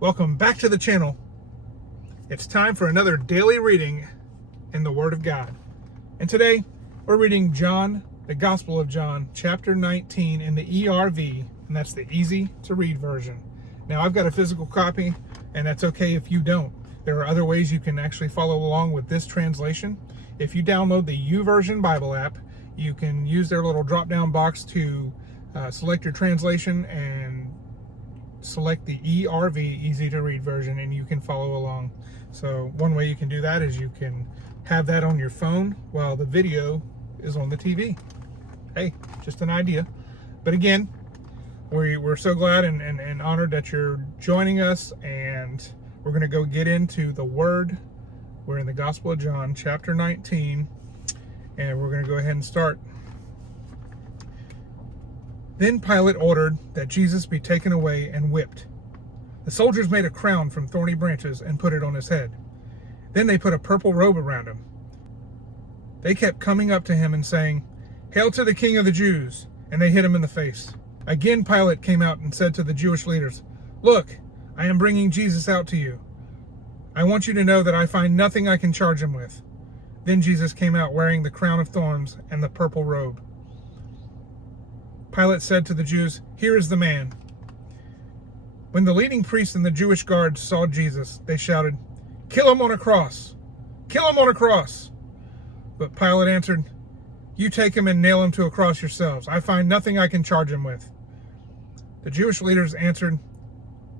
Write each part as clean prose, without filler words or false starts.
Welcome back to the channel. It's time for another daily reading in the Word of God. And today we're reading John, the Gospel of John, chapter 19 in the ERV, and that's the easy to read version. Now I've got a physical copy, and that's okay if you don't. There are other ways you can actually follow along with this translation. If you download the YouVersion Bible app, you can use their little drop-down box to select your translation and select the ERV, easy to read version, and you can follow along. So one way you can do that is you can have that on your phone while the video is on the TV. Hey, just an idea. But again, we're so glad and honored that you're joining us, and we're going to go get into the Word. We're in the Gospel of John, chapter 19, and we're going to go ahead and start. Then Pilate ordered that Jesus be taken away and whipped. The soldiers made a crown from thorny branches and put it on his head. Then they put a purple robe around him. They kept coming up to him and saying, "Hail to the King of the Jews!" And they hit him in the face. Again Pilate came out and said to the Jewish leaders, "Look, I am bringing Jesus out to you. I want you to know that I find nothing I can charge him with." Then Jesus came out wearing the crown of thorns and the purple robe. Pilate said to the Jews, "Here is the man." When the leading priests and the Jewish guards saw Jesus, they shouted, "Kill him on a cross! Kill him on a cross!" But Pilate answered, "You take him and nail him to a cross yourselves. I find nothing I can charge him with." The Jewish leaders answered,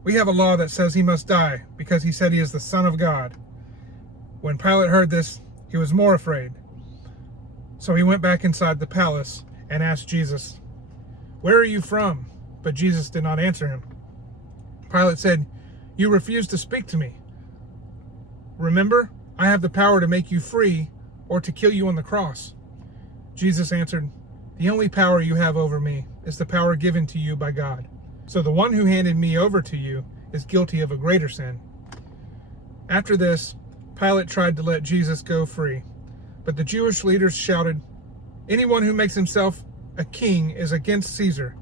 "We have a law that says he must die, because he said he is the Son of God." When Pilate heard this, he was more afraid. So he went back inside the palace and asked Jesus, "Where are you from?" But Jesus did not answer him. Pilate said, "You refuse to speak to me. Remember, I have the power to make you free or to kill you on the cross." Jesus answered, "The only power you have over me is the power given to you by God. So the one who handed me over to you is guilty of a greater sin." After this, Pilate tried to let Jesus go free, but the Jewish leaders shouted, "Anyone who makes himself a king is against Caesar.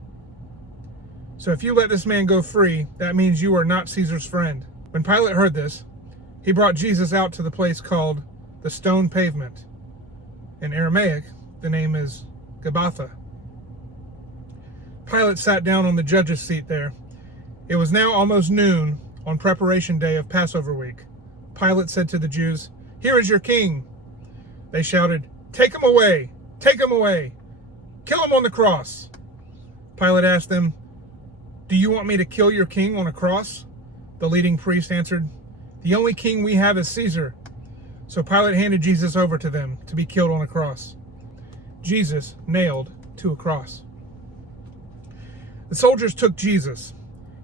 So if you let this man go free, that means you are not Caesar's friend." When Pilate heard this, he brought Jesus out to the place called the Stone Pavement. In Aramaic, the name is Gabbatha. Pilate sat down on the judge's seat there. It was now almost noon on preparation day of Passover week. Pilate said to the Jews, "Here is your king." They shouted, "Take him away! Take him away! Kill him on the cross!" Pilate asked them, "Do you want me to kill your king on a cross?" The leading priest answered, "The only king we have is Caesar." So Pilate handed Jesus over to them to be killed on a cross. Jesus nailed to a cross. The soldiers took Jesus.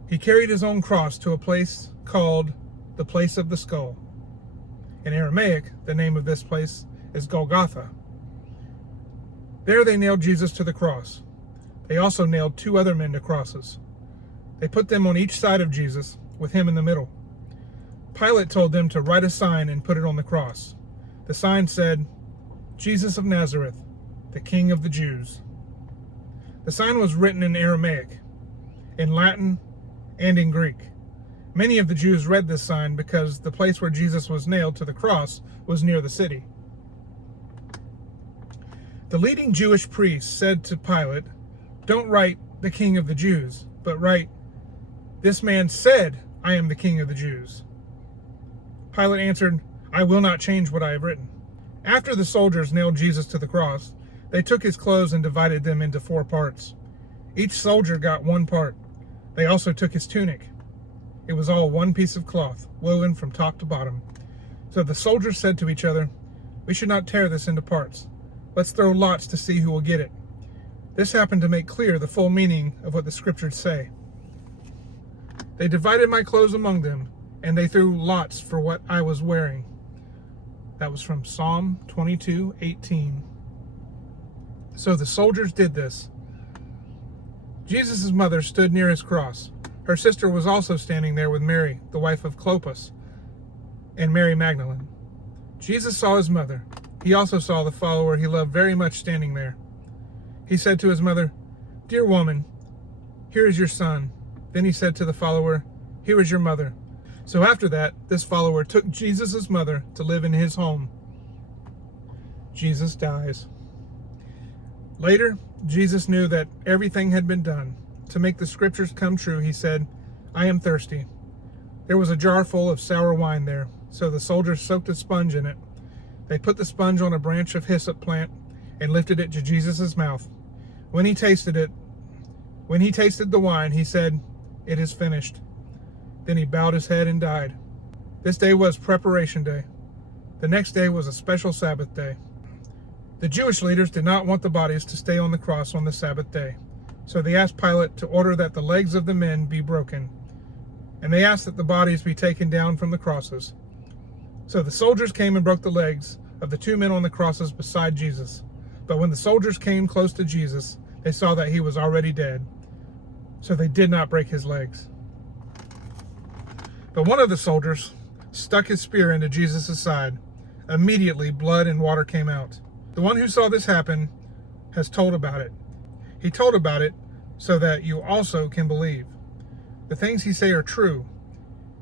He carried his own cross to a place called the Place of the Skull. In Aramaic, the name of this place is Golgotha. There they nailed Jesus to the cross. They also nailed two other men to crosses. They put them on each side of Jesus, with him in the middle. Pilate told them to write a sign and put it on the cross. The sign said, "Jesus of Nazareth, the King of the Jews." The sign was written in Aramaic, in Latin, and in Greek. Many of the Jews read this sign because the place where Jesus was nailed to the cross was near the city. The leading Jewish priests said to Pilate, "Don't write the King of the Jews, but write, 'This man said, I am the King of the Jews.'" Pilate answered, "I will not change what I have written." After the soldiers nailed Jesus to the cross, they took his clothes and divided them into 4 parts. Each soldier got 1 part. They also took his tunic. It was all one piece of cloth, woven from top to bottom. So the soldiers said to each other, "We should not tear this into parts. Let's throw lots to see who will get it." This happened to make clear the full meaning of what the scriptures say. "They divided my clothes among them, and they threw lots for what I was wearing." That was from Psalm 22:18. So the soldiers did this. Jesus' mother stood near his cross. Her sister was also standing there with Mary, the wife of Clopas, and Mary Magdalene. Jesus saw his mother. He also saw the follower he loved very much standing there. He said to his mother, "Dear woman, here is your son." Then he said to the follower, Here is your mother." So after that, this follower took Jesus' mother to live in his home. Jesus dies. Later, Jesus knew that everything had been done. To make the scriptures come true, he said, "I am thirsty." There was a jar full of sour wine there, so the soldiers soaked a sponge in it. They put the sponge on a branch of hyssop plant and lifted it to Jesus' mouth. When he tasted the wine, he said, "It is finished." Then he bowed his head and died. This day was Preparation Day. The next day was a special Sabbath day. The Jewish leaders did not want the bodies to stay on the cross on the Sabbath day, so they asked Pilate to order that the legs of the men be broken, and they asked that the bodies be taken down from the crosses. So the soldiers came and broke the legs of the two men on the crosses beside Jesus. But when the soldiers came close to Jesus, they saw that he was already dead, so they did not break his legs. But one of the soldiers stuck his spear into Jesus' side. Immediately, blood and water came out. The one who saw this happen has told about it. He told about it so that you also can believe. The things he say are true.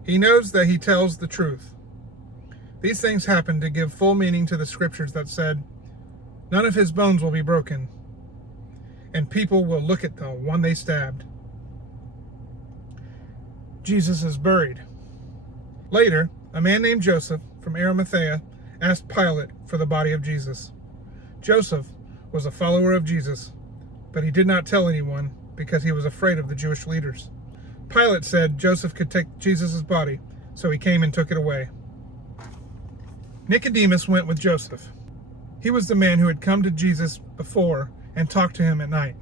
He knows that he tells the truth. These things happened to give full meaning to the scriptures that said, "None of his bones will be broken, and people will look at the one they stabbed." Jesus is buried. Later, a man named Joseph from Arimathea asked Pilate for the body of Jesus. Joseph was a follower of Jesus, but he did not tell anyone because he was afraid of the Jewish leaders. Pilate said Joseph could take Jesus' body, so he came and took it away. Nicodemus went with Joseph. He was the man who had come to Jesus before and talked to him at night.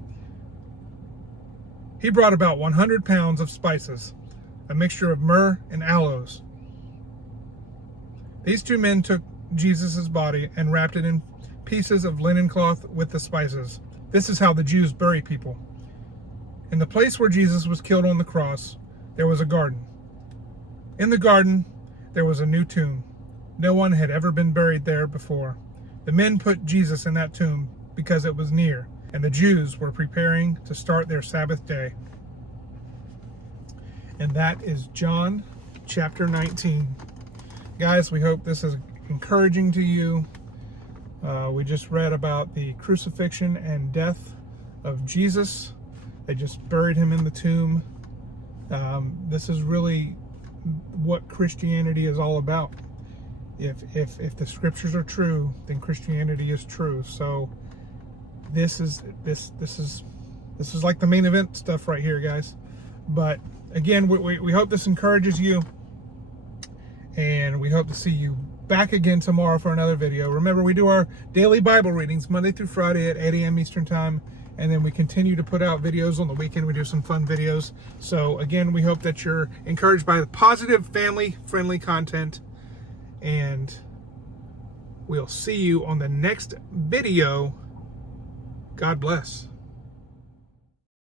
He brought about 100 pounds of spices, a mixture of myrrh and aloes. These two men took Jesus' body and wrapped it in pieces of linen cloth with the spices. This is how the Jews bury people. In the place where Jesus was killed on the cross, there was a garden. In the garden, there was a new tomb. No one had ever been buried there before. The men put Jesus in that tomb because it was near, and the Jews were preparing to start their Sabbath day. And that is John chapter 19. Guys, we hope this is encouraging to you. We just read about the crucifixion and death of Jesus. They just buried him in the tomb. This is really what Christianity is all about. If the scriptures are true, then Christianity is true. So this is like the main event stuff right here, guys. But again, we hope this encourages you, and we hope to see you back again tomorrow for another video. Remember, we do our daily Bible readings Monday through Friday at 8 a.m. Eastern Time, and then we continue to put out videos on the weekend. We do some fun videos. So again, we hope that you're encouraged by the positive, family-friendly content, and we'll see you on the next video. God bless.